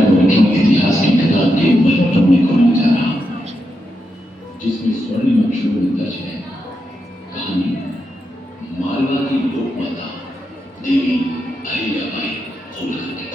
हमारे वर्षों इतिहास की किताब के वही पन्ने खोलने जा रहा हूं जिसमें स्वर्णिम अक्षरों में दर्ज है कहानी मालवा की लोक माता देवी अहिल्याबाई होलकर की।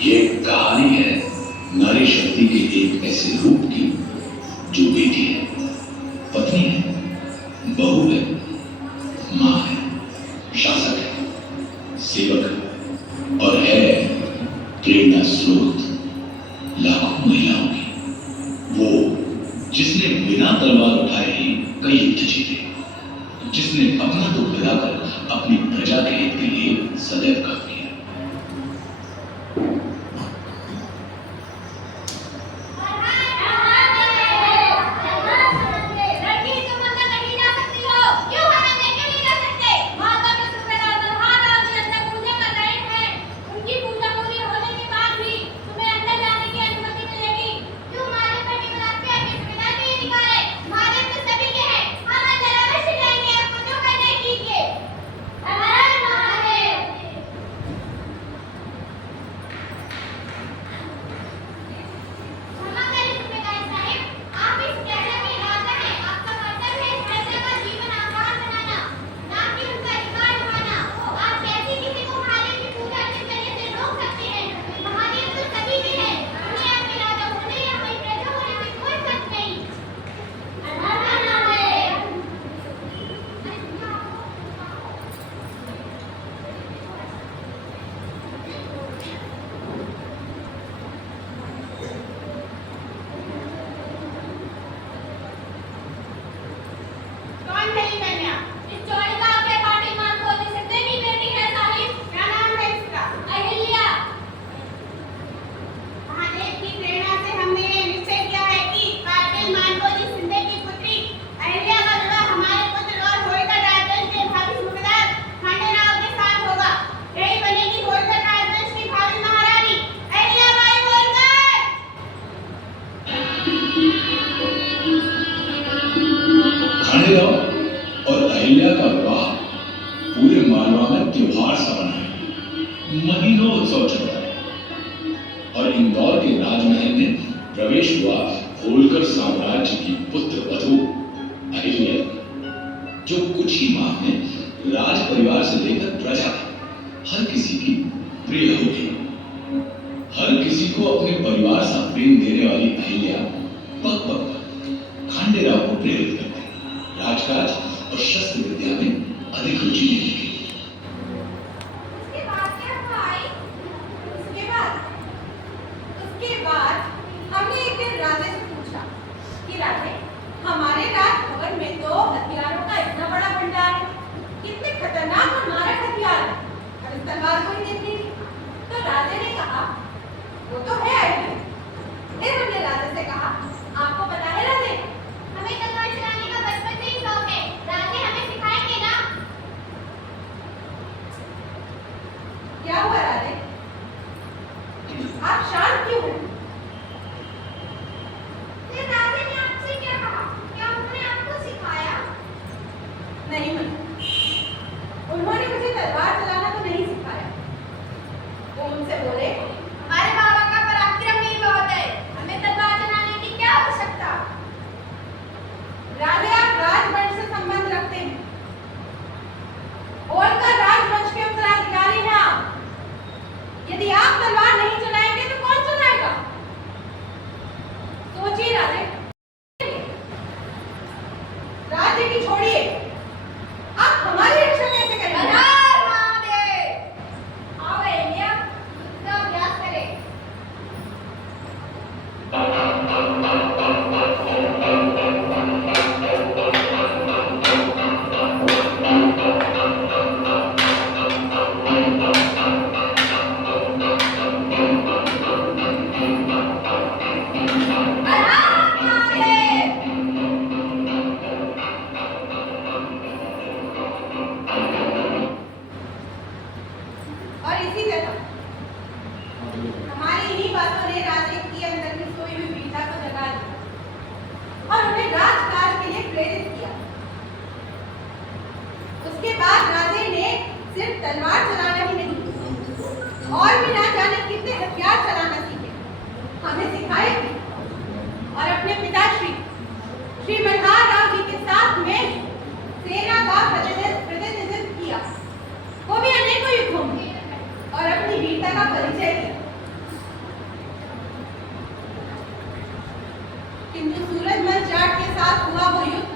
ये कहानी है नारी शक्ति के एक ऐसे रूप की जो बेटी है, पत्नी है, बहू है, माँ है, शासक है, सेवक है और है प्रेरणा स्रोत लाखों महिलाओं की। वो जिसने बिना तलवार उठाए ही कई युद्ध जीते, जिसने अपना तो गिराकर अपनी प्रजा के हित के लिए सदैव काम किया। मालेगांव और अहिल्या का विवाह पूरे मालवा में त्योहार सा बना है। महीनों उत्सव चलता है और इंदौर के राजमहल में प्रवेश हुआ होलकर साम्राज्य की पुत्र वधू अहिल्या, जो कुछ ही माह में राज परिवार से लेकर प्रजा हर किसी की प्रिय हो गई। हर किसी को अपने परिवार सा प्रेम देने वाली अहिल्या पग पग पर खांडे राव को प्रेरित करते, राजकाज और शस्त्र विद्या में अधिक रुचि लेने लगी। हमने एक दिन राजे से पूछा कि राजे, हमारे राजभवन में तो हथियारों का इतना बड़ा भंडार है, कितने खतरनाक और मारक हथियार है, और इस तलवार को ही देखने की। तो राजे ने कहा, वो तो है आइडिया। फिर हमने राजे से कहा, आपको पता है राजे, हमें तलवार चलाने का बचपन से ही शौक है, राजे हमें सिखाएंगे ना? क्या हुआ राजे, आप शांत क्यों हैं? राजे ने आपसे क्या कहा? क्या उन्होंने आपको सिखाया? नहीं मन, उन्होंने मुझे तलवार चलाना तो नहीं सिखाया। वो मुझसे बोले, हमारे बाबा का पराक्रम ही बहुत है, हमें तलवार चलाने की क्या आवश्यकता? राजे, आप राजवंश से संबंध रखते हैं, होलकर राजवंश के उत्तराधिकारी हैं आप। यदि आप तलवार नहीं चलाएंगे तो कौन चलाएगा? सोचिए राजे, राज्य की छोड़िए, आप हमारी रक्षा कैसे करेंगे? आओ अहिल्या, युद्ध का अभ्यास करें। और इसी तरह हमारी इन्हीं बातों ने राजे की अंदर में सोई हुई वीरता को जगा दिया और उन्हें राजकाज के लिए प्रेरित किया। उसके बाद राजे ने सिर्फ तलवार चलाना ही नहीं, और भी ना जाने कितने हथियार चलाना सीखे, हमें सिखाए भी। और अपने पिताश्री श्री मल्हार राव जी के साथ में सेना का प्रतिनिधित्व किया, वो भी अनेकों युद्धों में, और अपनी वीरता का परिचय दिया। किंतु सूरजमल जाट के साथ हुआ वो युद्ध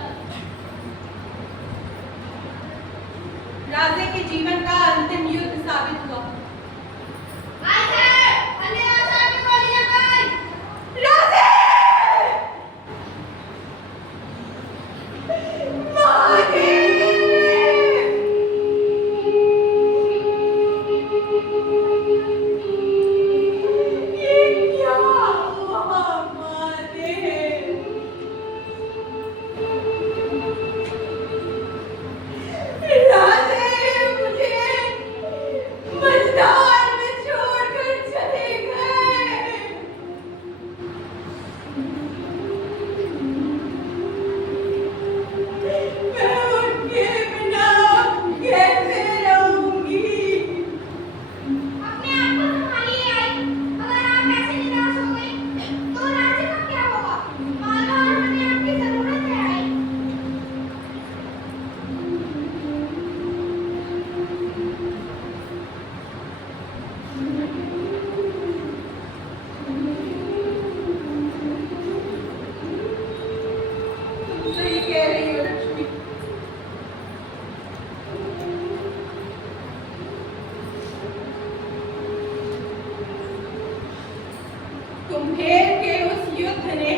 राजे के जीवन का अंतिम युद्ध साबित हुआ। राजे! कुंभेर के उस युद्ध ने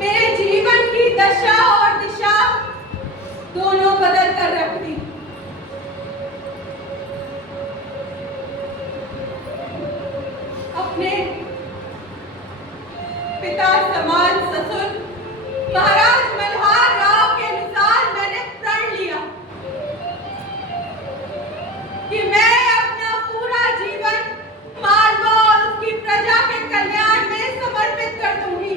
मेरे जीवन की दशा और दिशा दोनों बदल कर रख दी। अपने पिता समान ससुर महाराज मल्हार राव के अनुसार मैंने प्रण लिया कि मैं अपना पूरा जीवन मालवा और उसकी प्रजा के कल्याण में समर्पित कर दूंगी।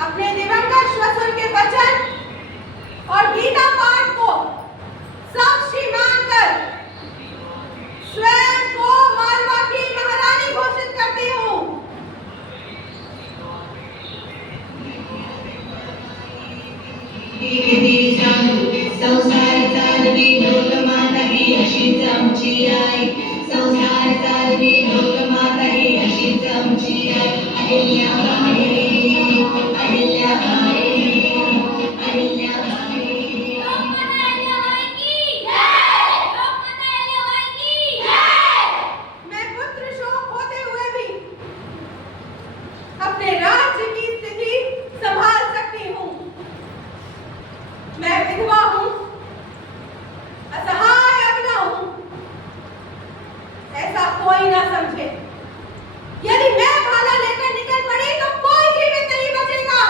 अपने दिवंगत श्वशुर के वचन और गीता पाठ को साक्षी मानकर स्वयं को मालवा की महारानी घोषित करती हूँ। संसार चालवी लोकमाता ही अशीच आमची आई, संसार चालवी लोकमाता ही अशीच आमची आई. अहिल्याबाई, अहिल्याबाई, अहिल्याबाई. लोकमाता अहिल्याबाई की जय, लोकमाता अहिल्याबाई की जय. मैं पुत्र शोक होते हुए भी अपने राज्य की स्थिति संभाल सकती हूँ। मैं विधवा हूँ, असहाय अबला हूँ, ऐसा कोई ना समझे। यदि मैं भाला लेकर निकल पड़ी तो कोई जीवित नहीं बचेगा।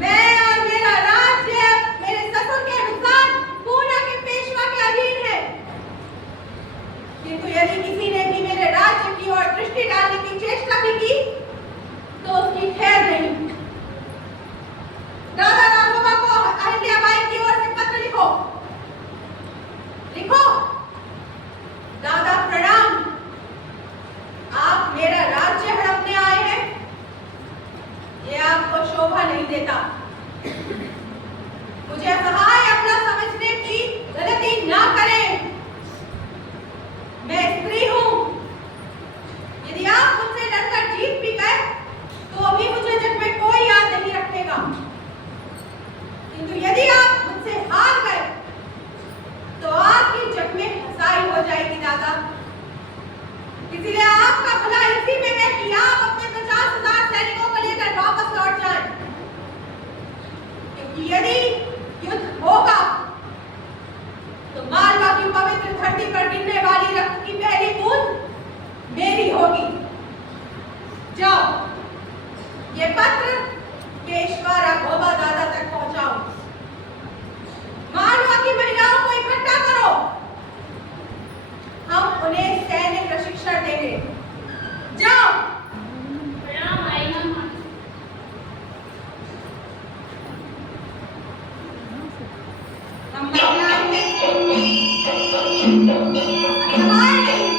मैं और मेरा राज्य मेरे ससुर के अनुसार पूना के पेशवा के अधीन है, किंतु यदि किसी ने भी मेरे राज्य की ओर दृष्टि डालने की चेष्टा भी की तो उसकी खैर नहीं। दादा राघवा को अहिल्याबाई की ओर से पत्र लिखो, लिखो। दादा प्रणाम, आप मेरा राज्य हड़पने आए हैं, ये आपको शोभा नहीं देता। मुझे असहाय अपना समझने की गलती ना करें। मैं स्त्री हूँ, यदि आप मुझसे लड़कर जीत भी गए तो अभी मुझे जग में कोई याद नहीं रखेगा, किंतु यदि आप मुझसे हार गए तो आपकी जग में हंसाई हो जाएगी दादा। इसलिए आपका भला इसी में है कि आप अपने 50,000 सैनिकों को लेकर वापस लौट जाएं, क्योंकि यदि युद्ध होगा तो मालवा की पवित्र धरती पर गिरने वाली रक्त की पहली बूंद मेरी होगी। जाओ, ये पत्र पेशवा राघोबा दादा तक पहुंचाओ। मालवा की महिलाओं को इकट्ठा करो, हम उन्हें सैन्य प्रशिक्षण देंगे। जाओ। प्रणाम आई मां. हम महिलाएं असहाय नहीं।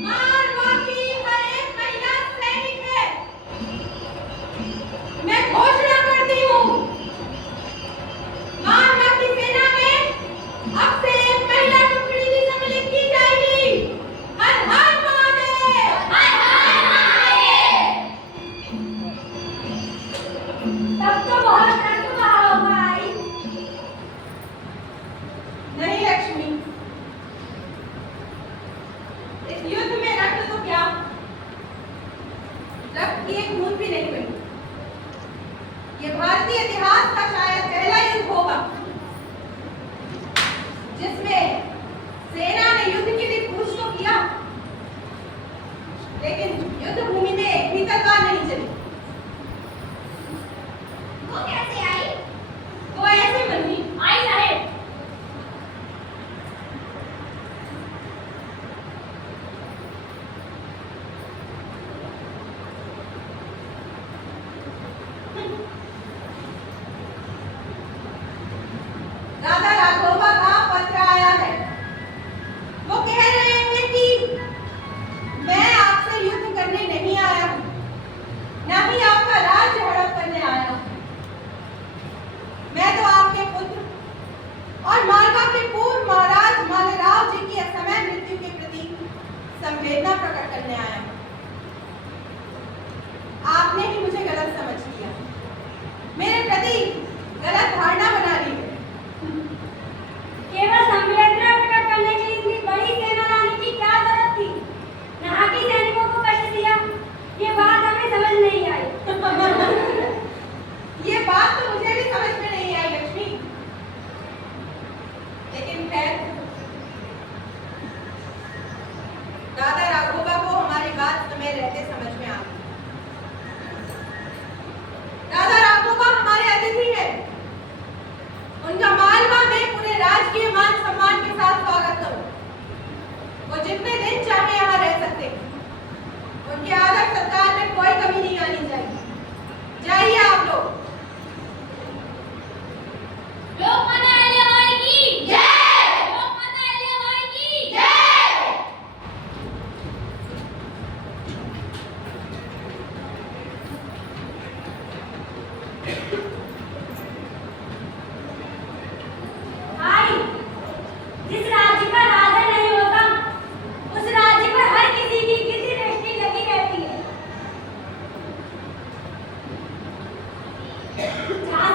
मालवा की हर एक महिला सैनिक है। मैं घोषणा करती हूँ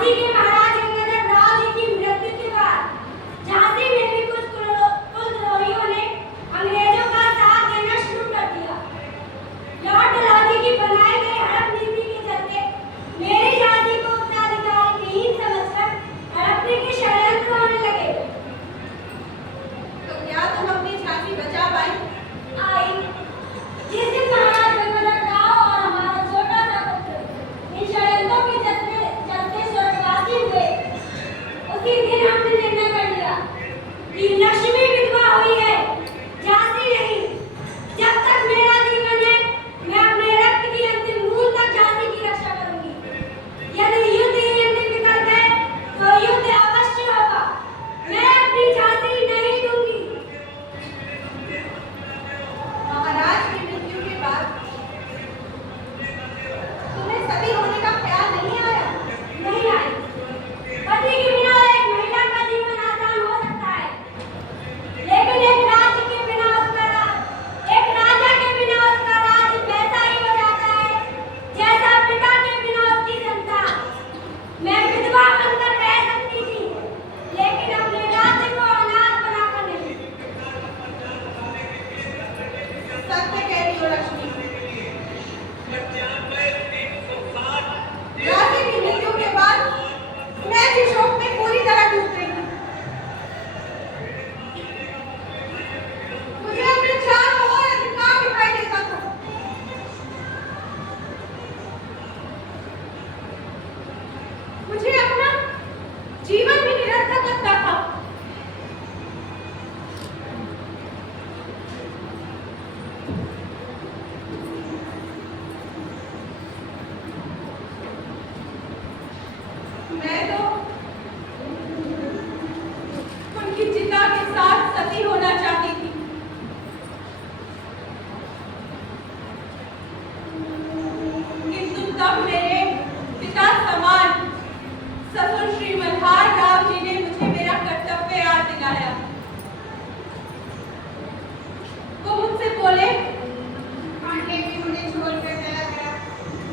झांसी के महाराज गंगाधर राव जी की मृत्यु के बाद झांसी में भी कुछ कुलद्रोहियों ने अंग्रेजों का साथ देना शुरू कर दिया। लॉर्ड डलहौजी की बनाई गई हड़प नीति के चलते मेरे झांसी को उत्तराधिकारी नहीं समझकर हड़पने के षड्यंत्र होने लगे। तो क्या तुम अपनी झांसी बचा पाई? आई जिस दिन महाराज गंगाधर राव और हमारा छोटा सा पुत्र इन षड्यंत्रों के चलते स्वर्गवासी हुए, उसी दिन हमने निर्णय कर लिया कि लक्ष्मी विधवा हुई है, झांसी नहीं। जब तक मेरा जीवन है मैं अपने रक्त की अंतिम बूंद तक झांसी की रक्षा करूंगी। यदि युद्ध ही अंतिम विकल्प है तो युद्ध अवश्य होगा। मैं अपनी झांसी नहीं दूंगी। महाराज की मृत्यु के बाद तुम्हें सती होने का ख्याल नहीं आया? नहीं आई। पति के बिना एक महिला का जीवन आसान हो सकता है, लेकिन एक राज्य के बिना एक राजा के बिना उसका राज्य वैसा ही हो जाता है जैसा पिता के बिना उसकी संतान। मैं विधवा बनकर रह सकती थी, लेकिन अपने राज्य को अनाथ बनाकर नहीं। सत्य कह रही हो लक्ष्मी। राजा की मृत्यु के बाद मैं भी शोक में पूरी तरह डूब गई हूँ। मुझे अपने चारों ओर अंधकार दिखाई देता था। मुझे अपना जीवन भी निरर्थक लगता था। मैं तो उनकी चिता के साथ सती होना चाहती थी, किंतु तब मेरे पिता समान ससुर श्री मल्हार राव जी ने मुझे मेरा कर्तव्य याद दिलाया। वो मुझसे बोले, आंटे भी मुझे छोड़कर चला गया।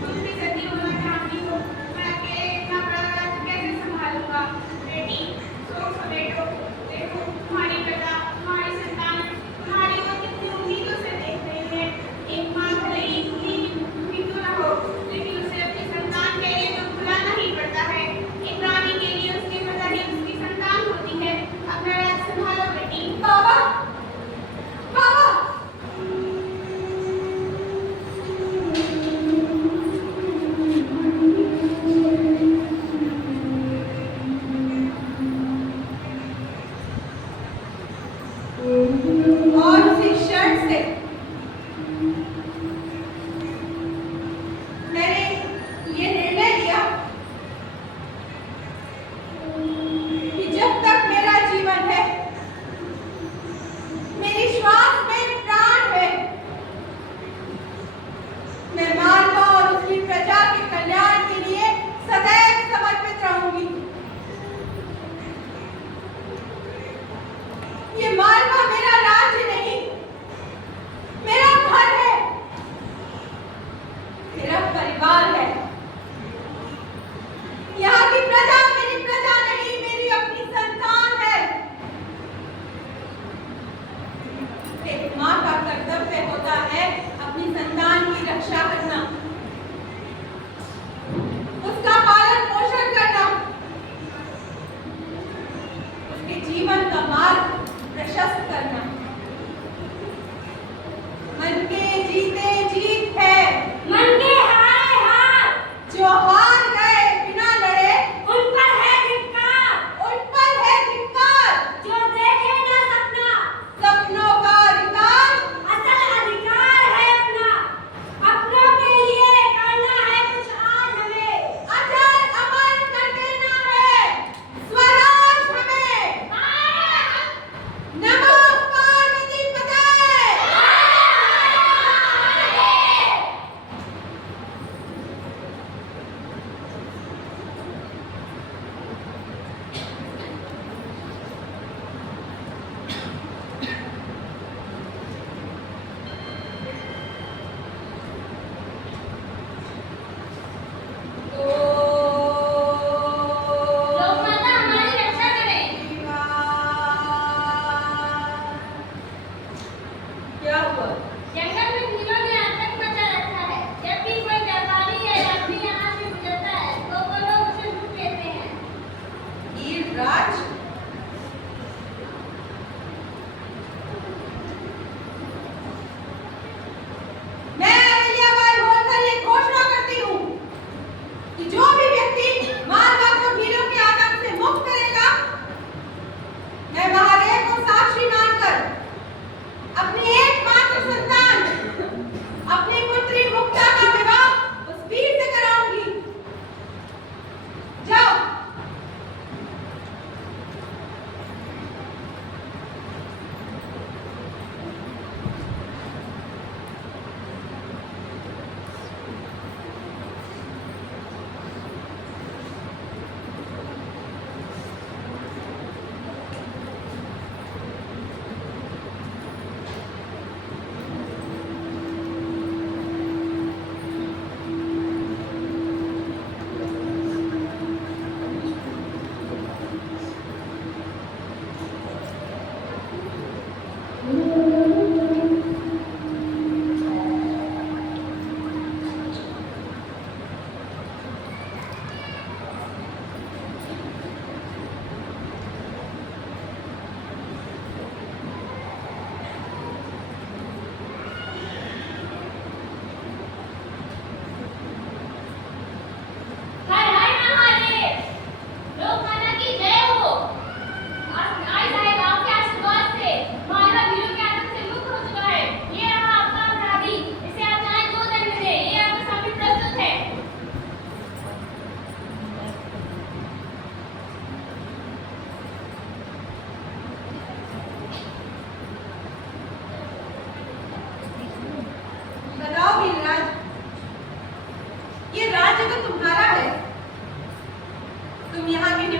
तुम भी सती होना चाहती हो, मैं अकेले इतना बड़ा राज्य कैसे संभालूं?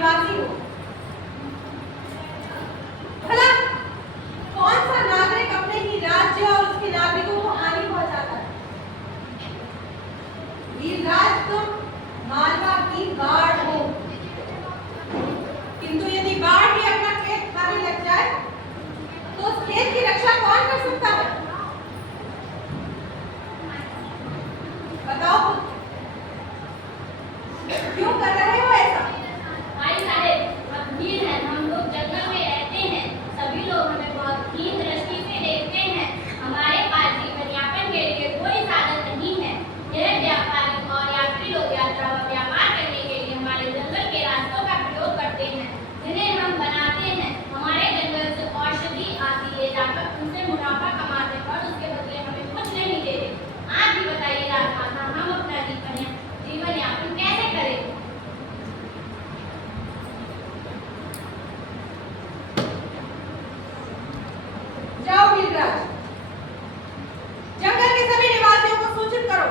निवासी हो। भला कौन सा नागरिक अपने ही राज्य और उसके नागरिकों को हानि पहुंचाता है? वीरराज तुम मालवा की बाढ़ हो, किंतु यदि बाढ़ ही अपना खेत खाने लग जाए तो उस खेत की रक्षा कौन कर सकता है? बताओ क्यों कर रहे हो ऐसा? भाई साहब, हम वीर हैं, हम लोग जंगल में रहते हैं, सभी लोग हमें बहुत हीन दृष्टि से देखते हैं। हमारे पास जीवन यापन के लिए कोई साधन नहीं है। यह व्यापारी और यात्री लोग यात्रा व व्यापार करने के लिए हमारे जंगल के रास्तों का प्रयोग करते हैं, जिन्हें हम बनाते हैं। हमारे जंगल से औषधि आदि ले जाकर उनसे मुनाफा कमाते हैं और उसके बदले हमें कुछ नहीं देते। आप भी बताइए राजमाता, हम अपना जीवन यापन कैसे करें? जाओ वीरराज, जंगल के सभी निवासियों को सूचित करो,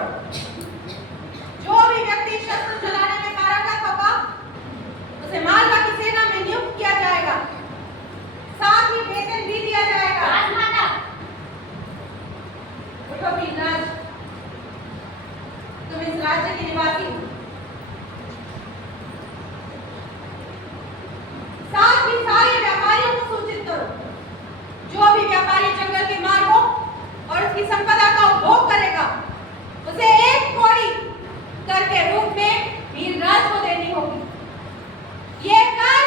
जो भी व्यक्ति शस्त्र चलाने में कारागार होगा उसे मालवा की सेना में नियुक्त किया जाएगा, साथ ही वेतन भी दिया जाएगा। राजमाता, उठो वीरराज, तुम इस राज्य के निवासी हो। साथ ही सारे व्यापारियों को सूचित करो, जो भी व्यापारी जंगल के मार्गों और उसकी संपदा का उपभोग करेगा उसे 1 कौड़ी कर के रूप में वीरराज को देनी होगी। ये कर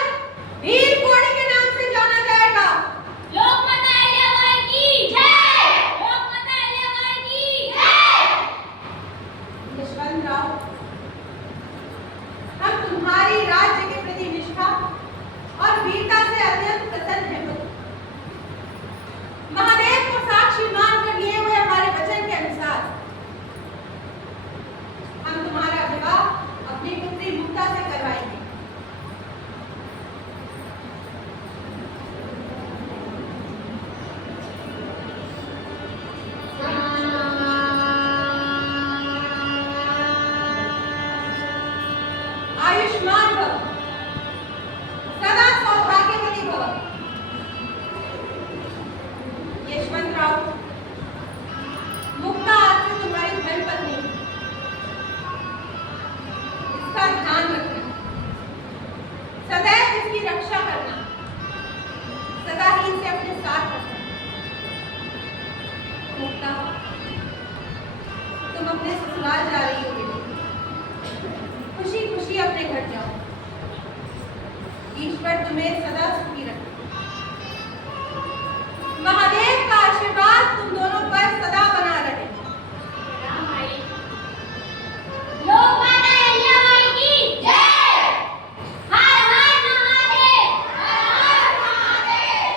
वीर कौड़ी के नाम से जाना जाएगा। लोकमाता अहिल्याबाई की जय! लोकमाता अहिल्याबाई की जय! यशवंतराव, हम तुम्हारी राज्य के प्रति निष्ठा और वीरता से अत्यंत प्रसन्न हैं। महादेव को साक्षी मानकर लिए हुए हमारे वचन के अनुसार हम तुम्हारा विवाह अपनी पुत्री मुक्ता से करवाएंगे। आयुष्मान भव, सदा सौभाग्यवती भव। यशवंतराव, मुक्ता आज से तुम्हारी धर्मपत्नी है। इसका ध्यान रखना, सदैव इसकी रक्षा करना, सदा ही इसे अपने साथ रखना। मुक्ता, तुम अपने ससुराल जा रही हो बेटी, खुशी खुशी अपने घर जाओ। ईश्वर तुम्हें सदा सुखी रखे। महादेव का आशीर्वाद तुम दोनों पर सदा बना रहे। लोकमाता अहिल्याबाई की जय! हर हर महादेव! हर हर महादेव!